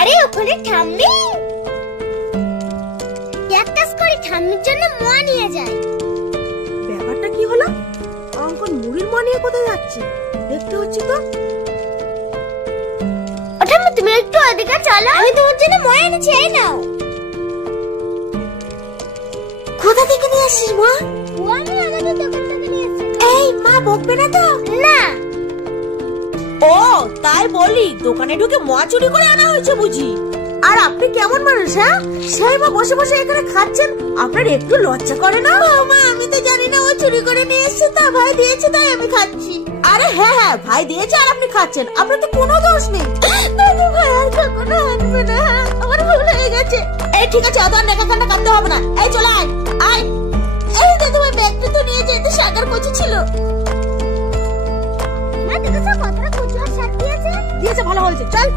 আরে ওখানে ঠাম্মি, এক কাজ করি ঠাম্মির জন্য মোয়া নিয়ে যাই। ব্যাপারটা কি হলো? অঙ্কন মুড়ির মোয়া নিয়ে কোথায় যাচ্ছে দেখতে হচ্ছে তো। ও ঠাম্মি তুমি একটু ওদিকে চলো, আমি তোমার জন্য মোয়া এনেছি, এই নাও। কোথা থেকে নিয়ে আসিস মা? ও আমি আমাদের দোকান থেকে নিয়ে এসেছি। এই মা বকবে না তো? না। ও তাই বলি, দোকানে ঢুকে মোয়া চুরি করে আনা হয়েছে বুঝি? আর আপনি কেমন মানুষ? হ্যাঁ, সেই মা বসে বসে এখানে খাচ্ছেন, আপনার একটু লজ্জা করে না? মা আমি তো জানি না ও চুরি করে নিয়ে এসেছে, তা ভাই দিয়েছে তাই আমি খাচ্ছি। আরে হ্যাঁ হ্যাঁ, ভাই দিয়েছে আর আপনি খাচ্ছেন, আপনার তো কোনো দোষ নেই। দাদু ভাই আর কখনো আনবে না, আমার ভুল হয়ে গেছে। এই ঠিক আছে, অত নেকা কান্না কাঁদতে হবে না। এই চলে আয় আয়। এই দাদু ভাই ব্যাগটা তো নিয়ে যেতে সাকার কচি ছিল। মা দেখো সব কতটা কুচি আর শাক দিয়েছে। দিয়েছে ভালো হয়েছে, চল।